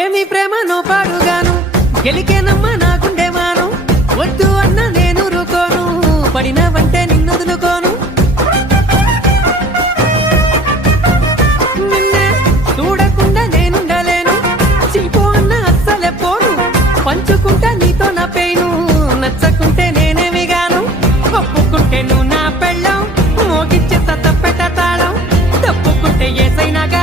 ఏమి ప్రేమనో పాడుగాను గెలికేనమ్మ నా గుండెవాను వద్దు అన్న నేను రుకోను పడినవంటే నిన్నొదులుకోను నిన్నే చూడకుండా నేనుండలేను చిపో అన్న అస్సలే పోను పంచుకుంటా నీతో నా పెయిను నచ్చకుంటే నేనేమిగాను ఒప్పుకుంటే నువ్వు నా పెళ్ళం మోగిచ్చే తప్పెట తాళం తప్పుకుంటే ఏసైనాగా